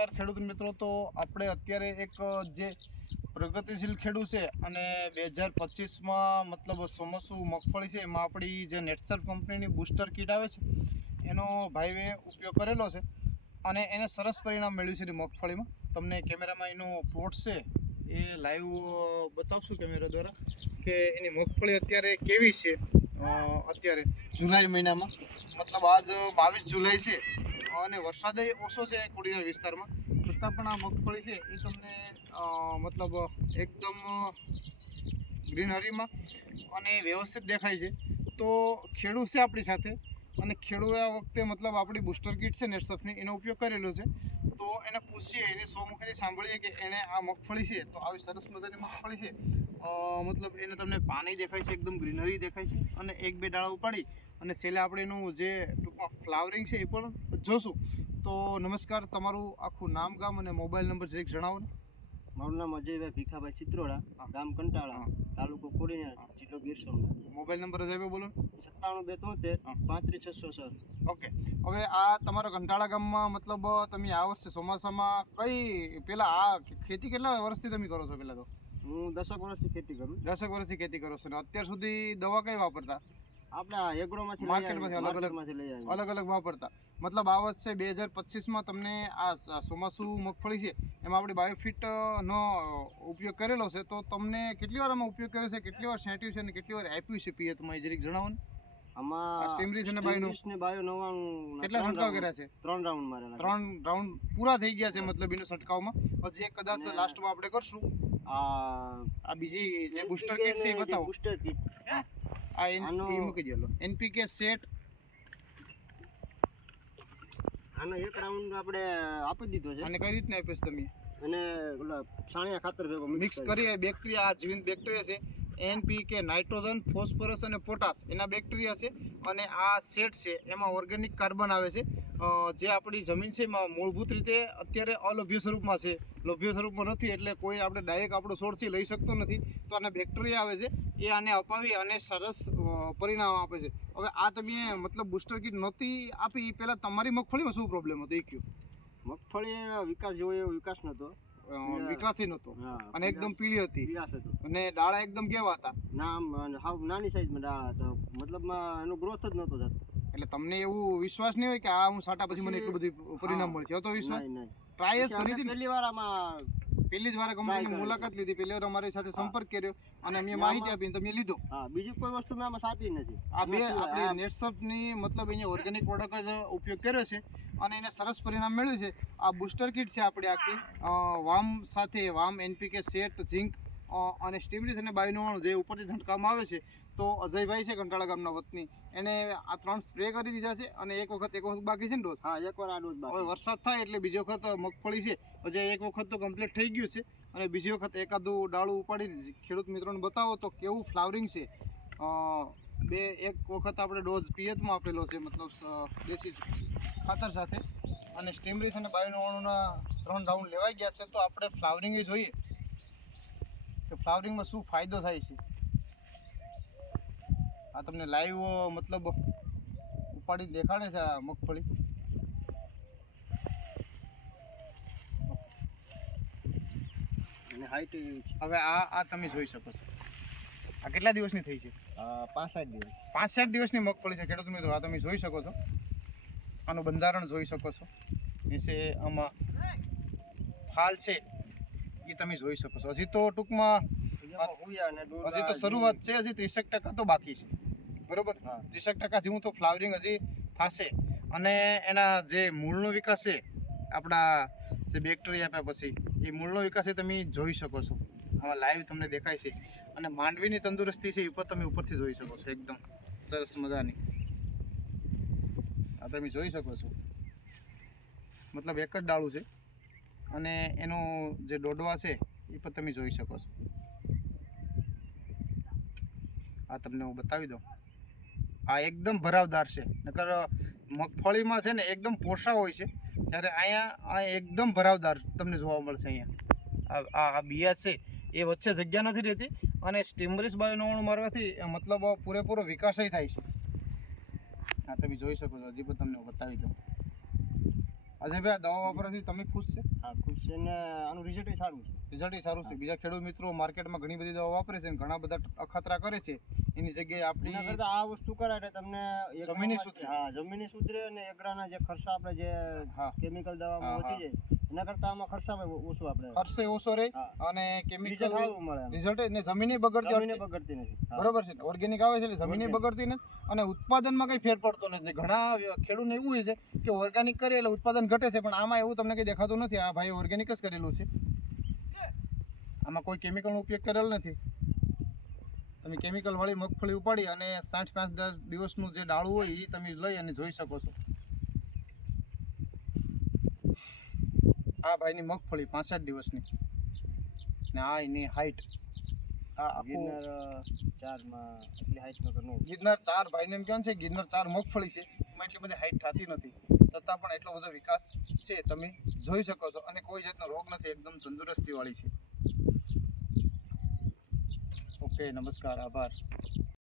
નમસ્કાર ખેડૂત મિત્રો। તો આપણે અત્યારે એક જે પ્રગતિશીલ ખેડૂત છે અને 2025માં મતલબ ચોમાસુ મગફળી છે એમાં આપણી જે નેટસર્ફ કંપનીની બૂસ્ટર કીટ આવે છે એનો ભાઈએ ઉપયોગ કરેલો છે અને એને સરસ પરિણામ મળ્યું છે મગફળીમાં। તમને કેમેરામાં એનો પ્લોટ છે એ લાઈવ બતાવશું કેમેરા દ્વારા કે એની મગફળી અત્યારે કેવી છે। અત્યારે જુલાઈ મહિનામાં મતલબ આજ 22 જુલાઈ છે અને વરસાદ ઓછો છે કોડીનાર વિસ્તારમાં, છતાં પણ આ મગફળી છે એ તમને મતલબ એકદમ ગ્રીનરીમાં અને વ્યવસ્થિત દેખાય છે। તો ખેડૂત છે આપણી સાથે અને ખેડૂત આ વખતે મતલબ આપણી બૂસ્ટર કીટ છે નેટસર્ફની એનો ઉપયોગ કરેલો છે। તો એને પૂછીએ, એને સો મુખેથી સાંભળીએ કે એને આ મગફળી છે તો આવી સરસ મજાની મગફળી છે, મતલબ એને તમને પાણી દેખાય છે, એકદમ ગ્રીનરી દેખાય છે અને એક બે ડાળા ઉપાડી અને છેલ્લે આપણે એનું જે ટૂંકમાં ફ્લાવરિંગ છે એ પણ જોશું। તો નમસ્કાર, તમારું આખું નામ, ગામ અને મોબાઈલ નંબર જરીક જણાવો ને। મારું નામ અજયભાઈ ભીખાભાઈ ચિત્રોડા, ગામ કંટાળા, તાલુકો કોડીનાર, જિલ્લો ગીર સોમનાથ। મોબાઈલ નંબર અજયભાઈ બોલો। 97 273 35 606। ઓકે, હવે આ તમારા કંટાળા ગામમાં મતલબ તમે આ વર્ષે ચોમાસામાં કઈ પેલા આ ખેતી કેટલા વર્ષથી તમે કરો છો? પેલા તો હું 10 વર્ષથી ખેતી કરું। 10 વર્ષથી ખેતી કરો છો ને અત્યાર સુધી દવા કઈ વાપરતા? આપણે એગ્રોમાંથી માર્કેટમાંથી અલગ અલગ વાપરતા। મતલબ આ વર્ષે 2025માં તમને આ ચોમાસુ મગફળી છે એમાં આપણે બાયોફિટ નો ઉપયોગ કરેલો છે, તો તમને કેટલી વાર આમાં ઉપયોગ કર્યો છે, કેટલી વાર છાંટ્યું છે અને કેટલી વાર આપ્યું છે પિયતમાં જરીક જણાવો ને। આમાં સ્ટીમરીસ અને બાયો 99 કેટલા છંટકાવ કર્યા છે? 3 રાઉન્ડ મારેલા। 3 રાઉન્ડ પૂરા થઈ ગયા છે મતલબ એનો છંટકાવમાં, પછી એક કદાચ લાસ્ટમાં આપણે કરશું। આ બીજી જે બૂસ્ટર કીટ છે એ બતાવો। બૂસ્ટર કીટ આ એ મૂકી દેલો એનપીકે સેટ, આનો એક રાઉન્ડ આપણે આપી દીધો છે। અને કઈ રીતના આપ્યો છે તમે? અને ઓલા છાણિયા ખાતર ભેગો મિક્સ કરી બેક્ટેરિયા, આ જીવંત બેક્ટેરિયા છે, એનપીકે, નાઇટ્રોજન, ફોસ્ફરસ અને પોટાશ એના બેક્ટેરિયા છે અને આ સેટ છે એમાં ઓર્ગેનિક કાર્બન આવે છે। જે આપણી જમીન છે એમાં મૂળભૂત રીતે અત્યારે અલભ્ય સ્વરૂપમાં છે, લભ્ય સ્વરૂપમાં નથી, એટલે કોઈ આપણે ડાયરેક્ટ આપણો સોર્સથી લઈ શકતો નથી। તો આના બેક્ટેરિયા આવે છે એ આને અપાવી અને સરસ પરિણામ આપે છે। હવે આ તમે મતલબ બૂસ્ટર કીટ નહોતી આપી એ પહેલાં તમારી મગફળીમાં શું પ્રોબ્લેમ હતો એ કહ્યું? મગફળી વિકાસ જેવો એવો વિકાસ નતો, વિકાસ નહોતો અને એકદમ પીળી હતી વિકાસ હતો અને ડાળા એકદમ કેવા હતા? હાવ નાની સાઈઝમાં ડાળા હતા, મતલબમાં એનો ગ્રોથ જ નહોતો થતો। એટલે તમને એવું વિશ્વાસ નહીં હોય કે આ હું સાટા પછી મને એટલું બધું પરિણામ મળશે? હતો વિશ્વાસ? ટ્રાય જ કરી હતી પહેલી વાર આમાં, પહેલી જ વાર કંપનીની મુલાકાત લીધી, પહેલી વાર અમારી સાથે સંપર્ક કર્યો અને અમે માહિતી આપીને તમે લીધો। હા, બીજી કોઈ વસ્તુ મેં આમાં સાચી નથી। આ બે આપણે નેટસર્ફની મતલબ અહીંયા ઓર્ગેનિક પ્રોડક્ટ જ ઉપયોગ કર્યો છે અને એને સરસ પરિણામ મળ્યું છે। આ બૂસ્ટર કીટ છે આપણી આખી વામ સાથે, વામ, એનપીકે, સેટ, ઝિંક અને સ્ટીમરીસ અને બાયોનોવાળું જે ઉપરથી છંટકાવવામાં આવે છે। તો અજયભાઈ છે કંટાળા ગામના વતની, એને આ 3 સ્પ્રે કરી દીધા છે અને એક વખત બાકી છે ને ડોઝ? હા, એક વાર આ ડોઝ બાકી। હવે વરસાદ થાય એટલે બીજી વખત મગફળી છે હજી એક વખત તો કમ્પ્લીટ થઈ ગયું છે અને બીજી વખત એકાદું ડાળું ઉપાડી ખેડૂત મિત્રોને બતાવો તો કેવું ફ્લાવરિંગ છે। એક વખત આપણે ડોઝ પિયતમાં આપેલો છે, મતલબ દેશી ખાતર સાથે, અને સ્ટીમરીસ અને બાયોનોવાળુંના 3 રાઉન્ડ લેવાઈ ગયા છે। તો આપણે ફ્લાવરિંગ જોઈએ કે ફ્લાવરિંગમાં શું ફાયદો થાય છે। આ તમને લાઈવ મતલબ ઉપાડી દેખાડે છે આ મગફળી। અને હાઈટ હવે આ તમે જોઈ શકો છો, આ કેટલા દિવસની થઈ છે? 65 દિવસ। 65 દિવસની મગફળી છે ખેડૂત મિત્રો, આ તમે જોઈ શકો છો, આનું બંધારણ જોઈ શકો છો, નીચે આમાં ફાલ છે એ તમે જોઈ શકો છો। હજી તો ટૂંકમાં હજી તો શરૂઆત છે, હજી 30% તો બાકી છે, બરોબર? 30% જેવું તો ફ્લાવરિંગ હજી થશે અને એના જે મૂળનો વિકાસ છે, આપણા જે બેક્ટેરિયા આપ્યા પછી એ મૂળનો વિકાસ એ તમે જોઈ શકો છો, આમાં લાઈવ તમને દેખાય છે। અને માંડવીની તંદુરસ્તી છે એ ઉપર તમે ઉપરથી જોઈ શકો છો, એકદમ સરસ મજાની આ તમે જોઈ શકો છો, મતલબ એક જ ડાળું છે અને એનો જે ડોડવા છે એ પણ તમે જોઈ શકો છો। આ તમને હું બતાવી દઉં, આ એકદમ ભરાવદાર છે, નકર મગફળીમાં છે ને એકદમ પોષા હોય છે, જ્યારે અહીંયા એકદમ ભરાવદાર તમને જોવા મળશે। અહીંયા આ બિયા છે એ વચ્ચે જગ્યા નથી રહેતી અને સ્ટીમરીસ બાયોનોવાળું મારવાથી મતલબ પૂરેપૂરો વિકાસ થાય છે। આ તમે જોઈ શકો છો, હજી પણ તમને બતાવી દઉં, અજયભાઈ આ દવા વાપરવાથી તમે ખુશ છે? હા ખુશ છે ને આનું રિઝલ્ટ સારું છે. રિઝલ્ટ સારું છે. બીજા ખેડૂત મિત્રો માર્કેટમાં ઘણી બધી દવા વાપરે છે અને ઘણા બધા અખતરા કરે છે, એની જગ્યાએ એના આપણી કરતા આ વસ્તુ કરાય એટલે તમને જમીને સુધરે. હા જમીને સુધરે અને એકરાના જે ખર્ચા આપણે જે હા કેમિકલ દવામાં હા, વધી જાય એના કરતા આમાં ખર્ચામાં ઓછું આપણે ખર્ચે ઓછો રહે હા. અને રિઝલ્ટ કેમિકલ સારું મળે એમ. રિઝલ્ટ ને જમીને બગડતી જમીને અટકે. બગડતી નથી. હા. બરોબર છે. ઓર્ગેનિક આવે છે એટલે જમીને Organic. બગડતી નથી અને ઉત્પાદનમાં કઈ ફેર પડતો નથી. ઘણા ખેડૂતને એવું હોય છે કે ઓર્ગેનિક કરે એટલે ઉત્પાદન ઘટે છે, પણ આમાં એવું તમને કઈ દેખાતું નથી. આ ભાઈ ઓર્ગેનિક જ કરેલું છે, આમાં કોઈ કેમિકલનો ઉપયોગ કરેલ નથી. તમે કેમિકલ વાળી મગફળી ઉપાડી અને 5-10 દિવસનું જે ડાળું હોય એ તમે લઈ અને જોઈ શકો છો. આ ભાઈની મગફળી 65 દિવસની ને આ એની હાઈટ. આ આખું ગિરનાર 4 માં એટલી હાઈટ નગર નો ગિરનાર 4 ભાઈને એમ કહેવાનું છે ગિરનાર 4 મગફળી છે, એમાં એટલી બધી હાઈટ થતી નથી, છતાં પણ એટલો બધો વિકાસ છે તમે જોઈ શકો છો અને કોઈ જાતનો રોગ નથી, એકદમ તંદુરસ્તી વાળી છે. ઓકે, નમસ્કાર, આભાર.